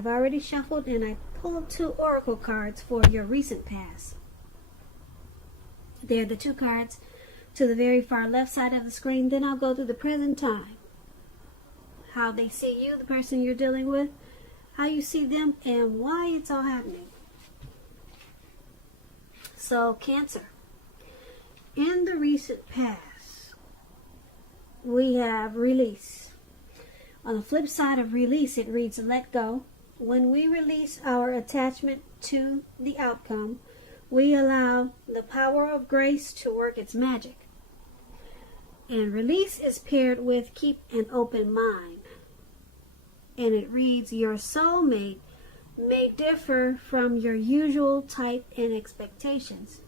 I've already shuffled and I pulled 2 oracle cards for your recent past. They're the 2 cards to the very far left side of the screen. Then I'll go through the present time. How they see you, the person you're dealing with, how you see them, and why it's all happening. So, Cancer. In the recent past, we have release. On the flip side of release, it reads let go. When we release our attachment to the outcome, we allow the power of grace to work its magic. And release is paired with keep an open mind. And it reads, your soulmate may differ from your usual type and expectations.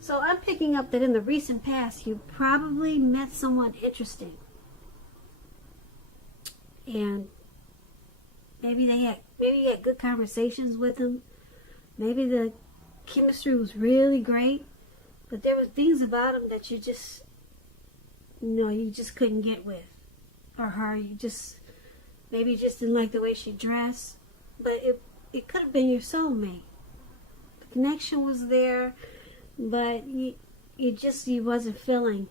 So I'm picking up that in the recent past, you probably met someone interesting. And maybe you had good conversations with them. Maybe the chemistry was really great. But there were things about them that you just couldn't get with. Or her, maybe you just didn't like the way she dressed. But it could have been your soulmate. The connection was there, but you wasn't feeling.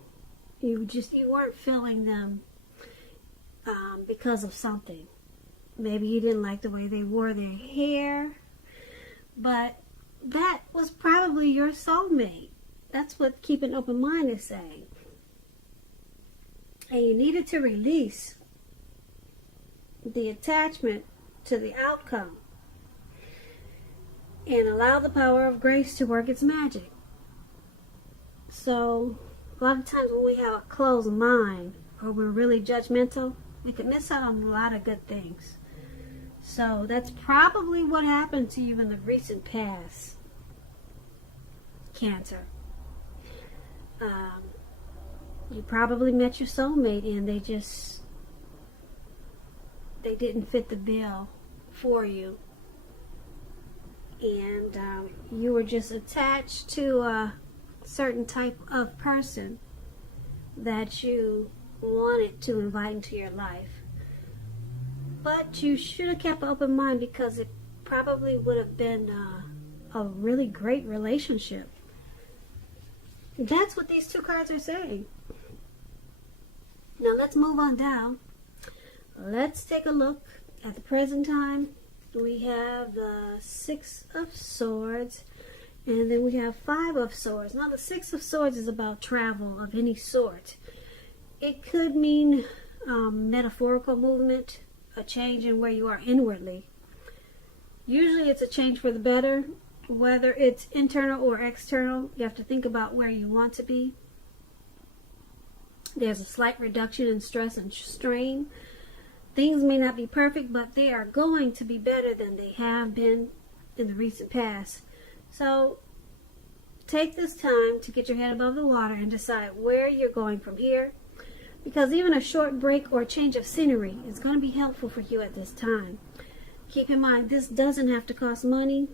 You weren't feeling them because of something. Maybe you didn't like the way they wore their hair, but that was probably your soulmate. That's what keep an open mind is saying. And you needed to release the attachment to the outcome and allow the power of grace to work its magic. So a lot of times when we have a closed mind or we're really judgmental, we could miss out on a lot of good things. So that's probably what happened to you in the recent past, Cancer. You probably met your soulmate and they didn't fit the bill for you. And you were just attached to a certain type of person that you wanted to invite into your life. But you should have kept an open mind because it probably would have been a really great relationship. That's what these 2 cards are saying. Now let's move on down. Let's take a look at the present time. We have the 6 of Swords, and then we have 5 of Swords. Now the 6 of Swords is about travel of any sort. It could mean metaphorical movement, a change in where you are inwardly. Usually it's a change for the better. Whether it's internal or external, you have to think about where you want to be. There's a slight reduction in stress and strain. Things may not be perfect, but they are going to be better than they have been in the recent past. So take this time to get your head above the water and decide where you're going from here. Because even a short break or change of scenery is going to be helpful for you at this time. Keep in mind, this doesn't have to cost money.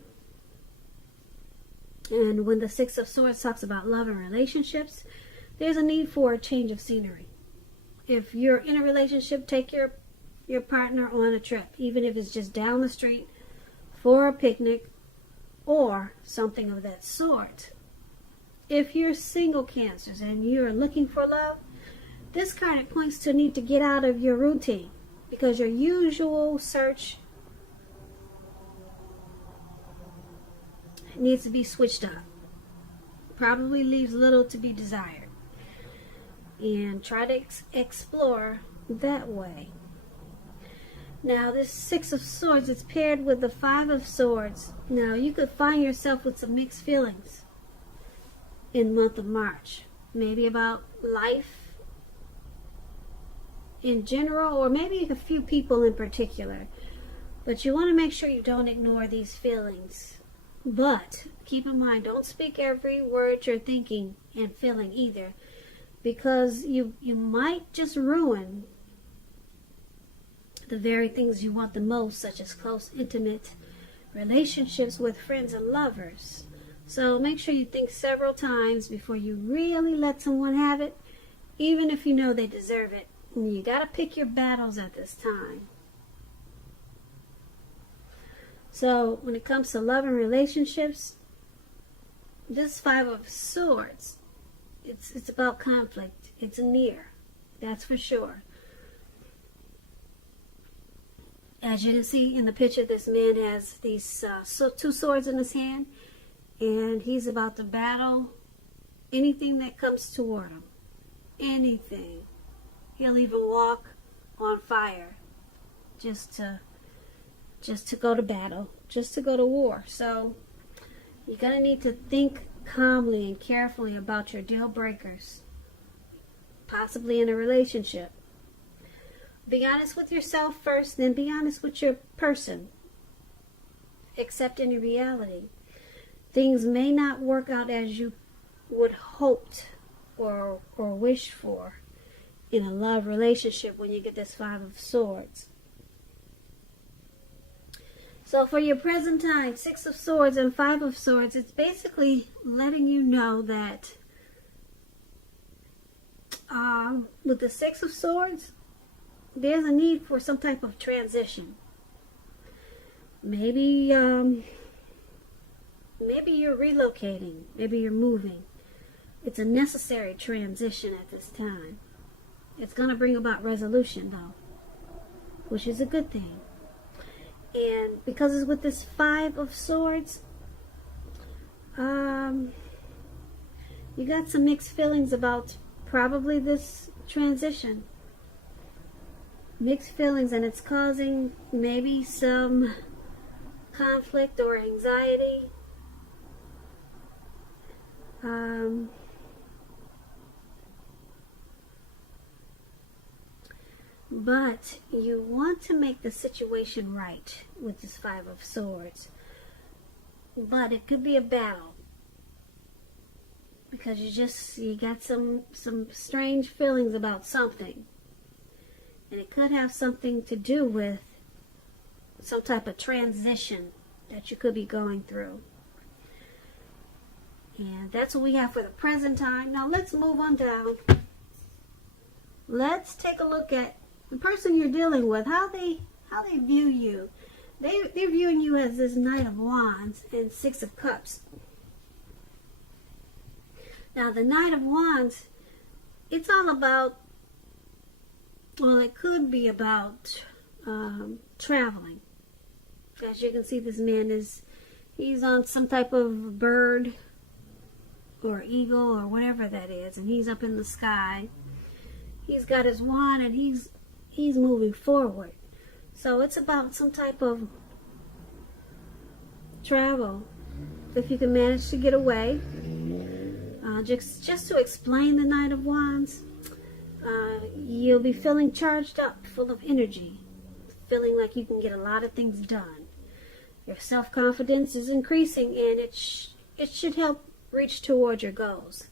And when the 6 of Swords talks about love and relationships, there's a need for a change of scenery. If you're in a relationship, take your partner on a trip, even if it's just down the street for a picnic or something of that sort. If you're single, Cancers, and you're looking for love, this card points to a need to get out of your routine because your usual search needs to be switched up. Probably leaves little to be desired. And try to explore that way. Now this 6 of Swords is paired with the 5 of Swords. Now you could find yourself with some mixed feelings in the month of March. Maybe about life in general, or maybe a few people in particular. But you want to make sure you don't ignore these feelings. But keep in mind, don't speak every word you're thinking and feeling either. Because you might just ruin the very things you want the most, such as close, intimate relationships with friends and lovers. So make sure you think several times before you really let someone have it, even if you know they deserve it. You got to pick your battles at this time. So when it comes to love and relationships, this Five of Swords, it's about conflict. It's near, that's for sure. As you can see in the picture, this man has these two swords in his hand, and he's about to battle anything that comes toward him. Anything. He'll even walk on fire just to go to battle, just to go to war. So you're going to need to think calmly and carefully about your deal breakers, possibly in a relationship. Be honest with yourself first, then be honest with your person. Accept any reality. Things may not work out as you would hoped or wished for in a love relationship when you get this Five of Swords. So for your present time, Six of Swords and Five of Swords, it's basically letting you know that with the Six of Swords, there's a need for some type of transition. Maybe you're relocating. Maybe you're moving. It's a necessary transition at this time. It's going to bring about resolution, though, which is a good thing. And because it's with this Five of Swords, you got some mixed feelings about probably this transition. Mixed feelings, and it's causing maybe some conflict or anxiety. But you want to make the situation right with this Five of Swords. But it could be a battle, because you got some strange feelings about something. And it could have something to do with some type of transition that you could be going through. And that's what we have for the present time. Now let's move on down. Let's take a look at the person you're dealing with, how they view you. They're viewing you as this Knight of Wands and Six of Cups. Now the Knight of Wands, it's all about, well, it could be about traveling. As you can see, this man he's on some type of bird or eagle or whatever that is, and he's up in the sky. He's got his wand, and he's moving forward. So it's about some type of travel, if you can manage to get away. Just to explain the Knight of Wands, you'll be feeling charged up, full of energy, feeling like you can get a lot of things done. Your self-confidence is increasing, and it should help reach toward your goals.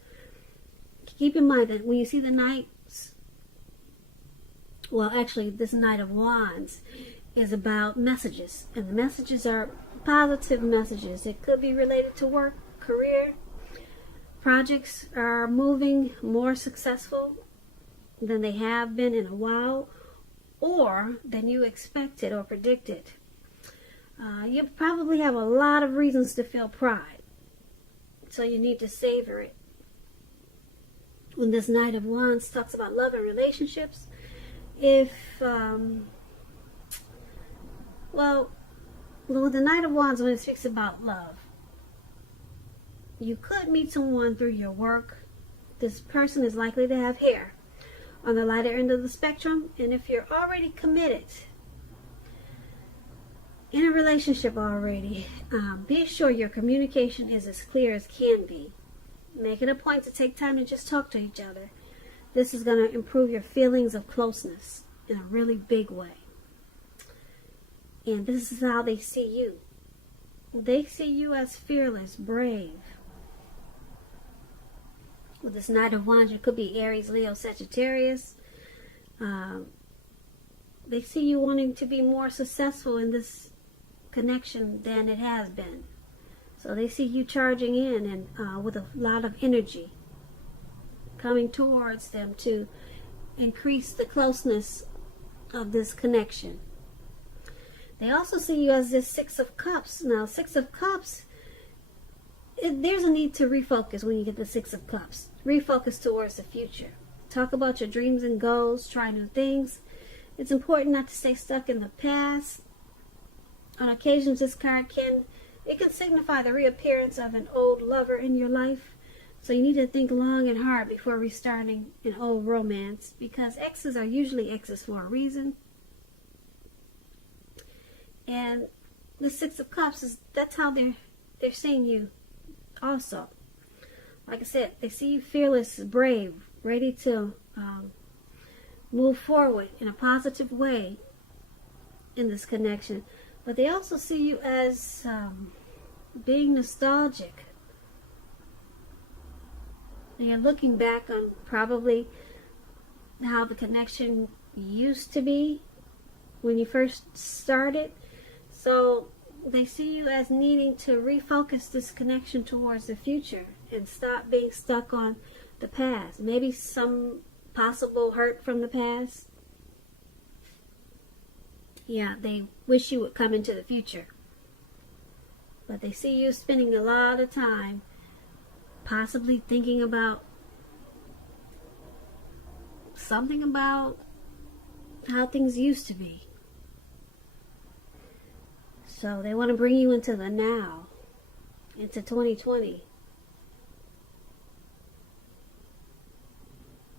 Keep in mind that when you see the Knights, well, actually, this Knight of Wands is about messages, and the messages are positive messages. It could be related to work, career. Projects are moving more successful than they have been in a while, or than you expected or predicted. You probably have a lot of reasons to feel pride, so you need to savor it. When this Knight of Wands talks about love and relationships, with the Knight of Wands, when it speaks about love, you could meet someone through your work. This person is likely to have hair on the lighter end of the spectrum, and if you're already committed in a relationship already, be sure your communication is as clear as can be. Make it a point to take time to just talk to each other. This is going to improve your feelings of closeness in a really big way. And this is how they see you. They see you as fearless, brave. With this Knight of Wands, it could be Aries, Leo, Sagittarius. They see you wanting to be more successful in this connection than it has been. So they see you charging in and with a lot of energy coming towards them to increase the closeness of this connection. They also see you as this Six of Cups. Now, Six of Cups, there's a need to refocus when you get the Six of Cups. Refocus towards the future. Talk about your dreams and goals. Try new things. It's important not to stay stuck in the past. On occasions, this card can signify the reappearance of an old lover in your life. So you need to think long and hard before restarting an old romance, because exes are usually exes for a reason. And the Six of Cups, that's how they're seeing you also. Like I said, they see you fearless, brave, ready to move forward in a positive way in this connection. But they also see you as being nostalgic. And you're looking back on probably how the connection used to be when you first started. So they see you as needing to refocus this connection towards the future and stop being stuck on the past. Maybe some possible hurt from the past. Yeah, they wish you would come into the future. But they see you spending a lot of time possibly thinking about something about how things used to be. So they want to bring you into the now, into 2020.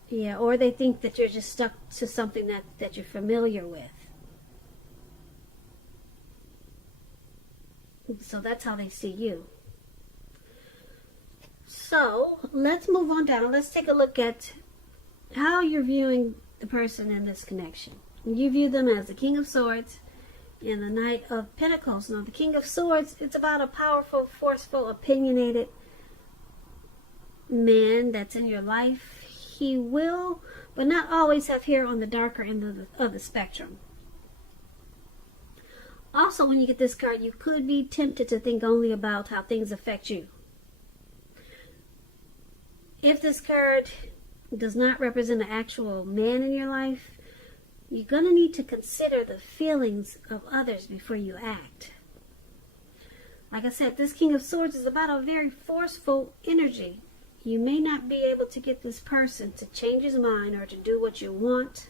Yeah, or they think that you're just stuck to something that you're familiar with. So that's how they see you. So let's move on down. Let's take a look at how you're viewing the person in this connection. You view them as the King of Swords and the Knight of Pentacles. Now, the King of Swords, it's about a powerful, forceful, opinionated man that's in your life. He will, but not always, have hair on the darker end of the spectrum. Also, when you get this card, you could be tempted to think only about how things affect you. If this card does not represent an actual man in your life, you're going to need to consider the feelings of others before you act. Like I said, this King of Swords is about a very forceful energy. You may not be able to get this person to change his mind or to do what you want.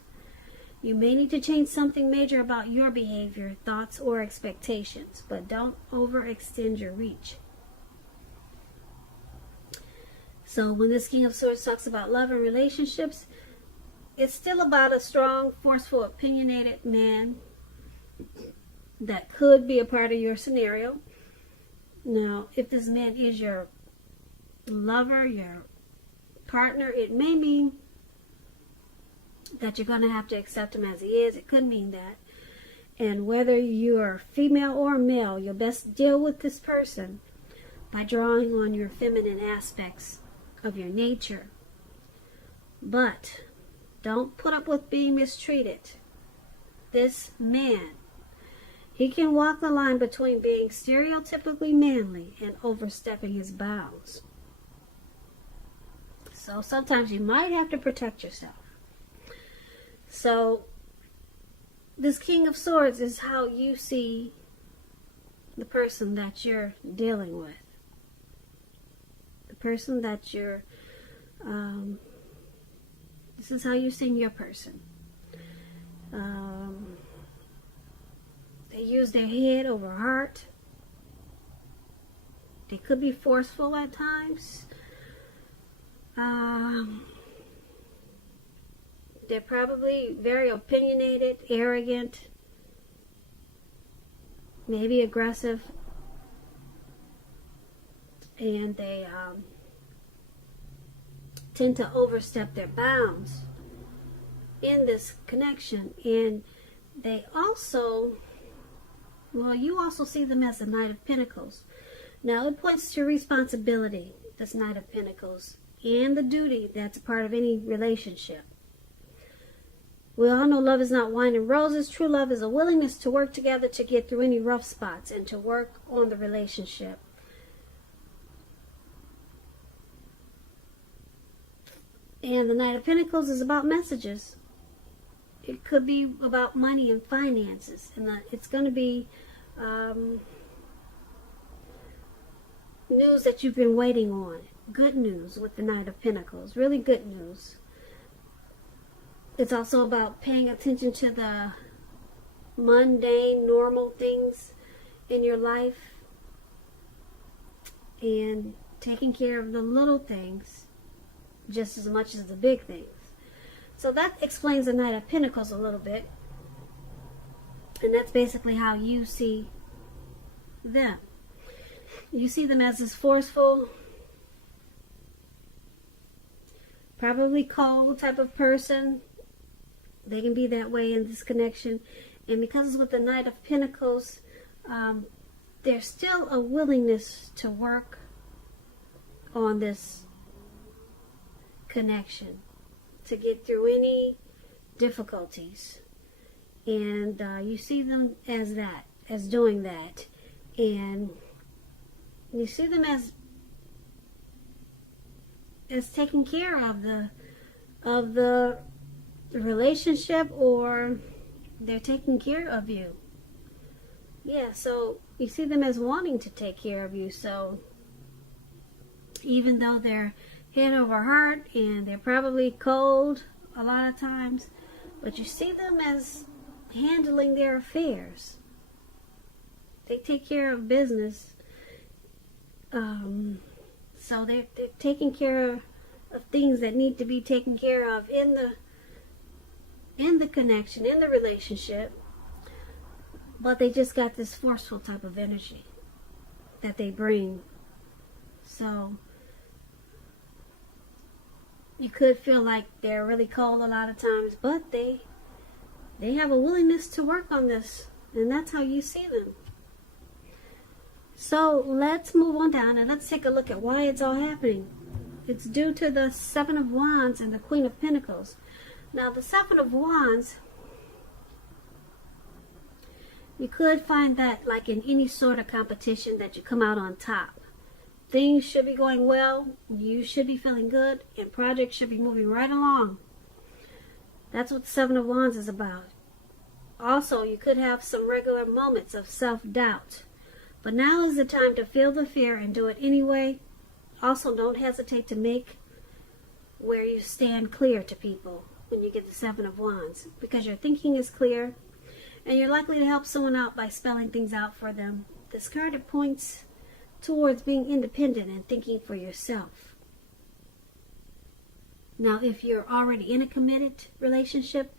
You may need to change something major about your behavior, thoughts, or expectations, but don't overextend your reach. So when this King of Swords talks about love and relationships, it's still about a strong, forceful, opinionated man that could be a part of your scenario. Now, if this man is your lover, your partner, it may mean that you're going to have to accept him as he is. It could mean that. And whether you're female or male, you'll best deal with this person by drawing on your feminine aspects of your nature. But don't put up with being mistreated. This man, he can walk the line between being stereotypically manly and overstepping his bounds. So sometimes you might have to protect yourself. So this King of Swords is how you see the person that you're dealing with. The person that you're this is how you're seeing your person. They use their head over heart. They could be forceful at times. They're probably very opinionated, arrogant, maybe aggressive, and they tend to overstep their bounds in this connection. And they also, well, you also see them as the Knight of Pentacles. Now, it points to responsibility, this Knight of Pentacles, and the duty that's a part of any relationship. We all know love is not wine and roses. True love is a willingness to work together to get through any rough spots and to work on the relationship. And the Knight of Pentacles is about messages. it could be about money and finances, and it's going to be news that you've been waiting on. Good news with the Knight of Pentacles, really good news. It's also about paying attention to the mundane, normal things in your life and taking care of the little things just as much as the big things. So that explains the Knight of Pentacles a little bit. And that's basically how you see them. You see them as this forceful, probably cold type of person. They can be that way in this connection. And because with the Knight of Pentacles, there's still a willingness to work on this connection, to get through any difficulties. And you see them as that, as doing that. And you see them as taking care of the relationship, or they're taking care of you. Yeah, so you see them as wanting to take care of you. So even though they're head over heart and they're probably cold a lot of times, but you see them as handling their affairs. They take care of business. So they're taking care of things that need to be taken care of in the connection, in the relationship. But they just got this forceful type of energy that they bring. So you could feel like they're really cold a lot of times, but they have a willingness to work on this, and that's how you see them. So let's move on down and let's take a look at why it's all happening. It's due to the Seven of Wands and the Queen of Pentacles. Now the Seven of Wands, you could find that like in any sort of competition that you come out on top. Things should be going well, you should be feeling good, and projects should be moving right along. That's what the Seven of Wands is about. Also, you could have some regular moments of self-doubt. But now is the time to feel the fear and do it anyway. Also, don't hesitate to make where you stand clear to people when you get the Seven of Wands, because your thinking is clear and you're likely to help someone out by spelling things out for them. This card, it points towards being independent and thinking for yourself. Now, if you're already in a committed relationship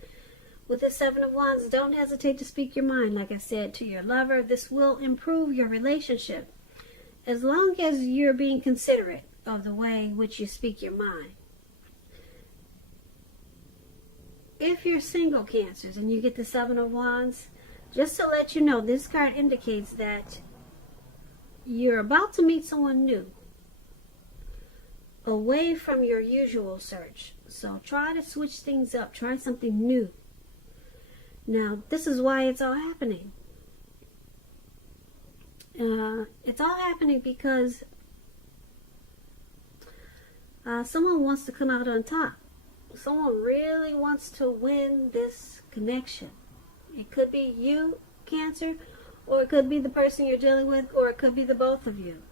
with the Seven of Wands, don't hesitate to speak your mind, like I said, to your lover. This will improve your relationship as long as you're being considerate of the way in which you speak your mind. If you're single, Cancers, and you get the Seven of Wands, just to let you know, this card indicates that you're about to meet someone new, away from your usual search. So try to switch things up. Try something new. Now, this is why it's all happening. It's all happening because someone wants to come out on top. Someone really wants to win this connection. It could be you, Cancer, or it could be the person you're dealing with, or it could be the both of you.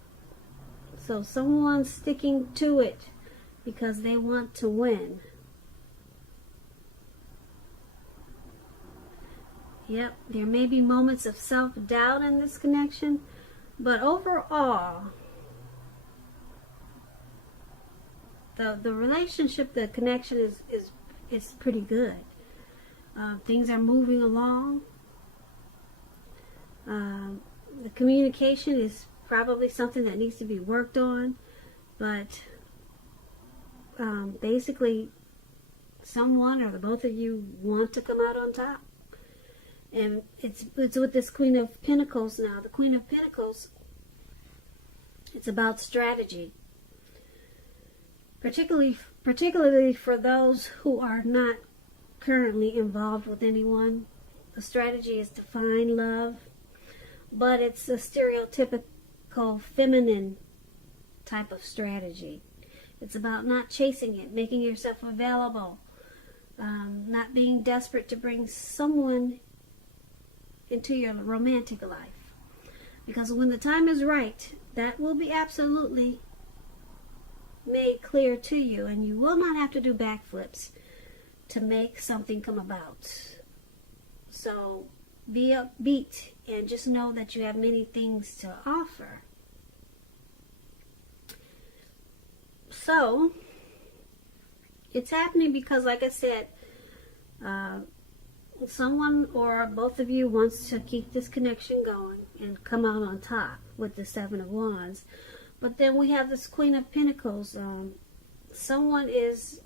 So someone's sticking to it because they want to win. Yep, there may be moments of self-doubt in this connection, but overall, the relationship, the connection is pretty good. Things are moving along. The communication is probably something that needs to be worked on, but basically, someone or the both of you want to come out on top. And it's with this Queen of Pentacles now. The Queen of Pentacles, it's about strategy. Particularly for those who are not currently involved with anyone. The strategy is to find love, but it's a stereotypical feminine type of strategy. It's about not chasing it, making yourself available, not being desperate to bring someone into your romantic life. Because when the time is right, that will be absolutely made clear to you, and you will not have to do backflips to make something come about. So be upbeat and just know that you have many things to offer. So it's happening because, like I said, someone or both of you wants to keep this connection going and come out on top with the Seven of Wands. But then we have this Queen of Pentacles. Someone is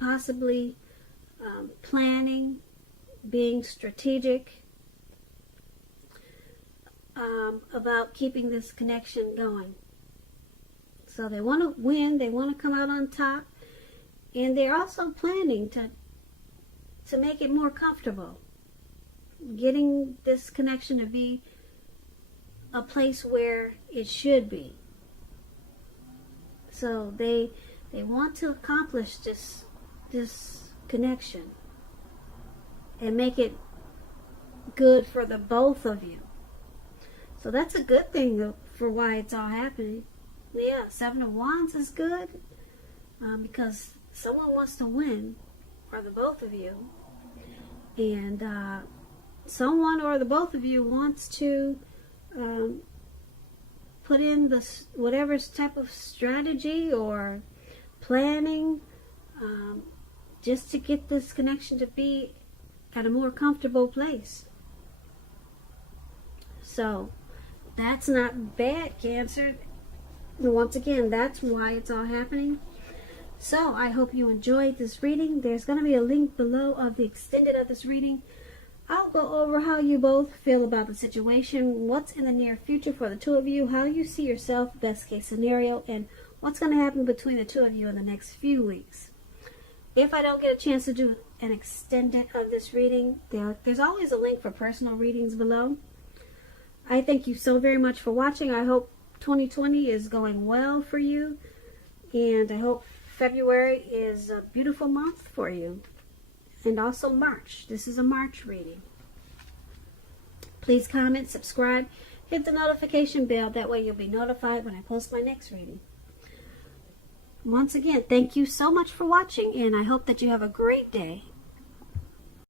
possibly planning, being strategic about keeping this connection going. So they want to win, they want to come out on top, and they're also planning to make it more comfortable, getting this connection to be a place where it should be. So they want to accomplish this connection and make it good for the both of you. So that's a good thing for why it's all happening. Yeah, Seven of Wands is good because someone wants to win, or the both of you, and someone or the both of you wants to put in this whatever type of strategy or planning just to get this connection to be at a more comfortable place. So that's not bad, Cancer. Once again, that's why it's all happening. So I hope you enjoyed this reading. There's going to be a link below of the extended of this reading. I'll go over how you both feel about the situation, what's in the near future for the two of you, how you see yourself, best case scenario, and what's going to happen between the two of you in the next few weeks. If I don't get a chance to do an extended of this reading, there's always a link for personal readings below. I thank you so very much for watching. I hope 2020 is going well for you, and I hope February is a beautiful month for you, and also March. This is a March reading. Please comment, subscribe, hit the notification bell. That way you'll be notified when I post my next reading. Once again, thank you so much for watching, and I hope that you have a great day.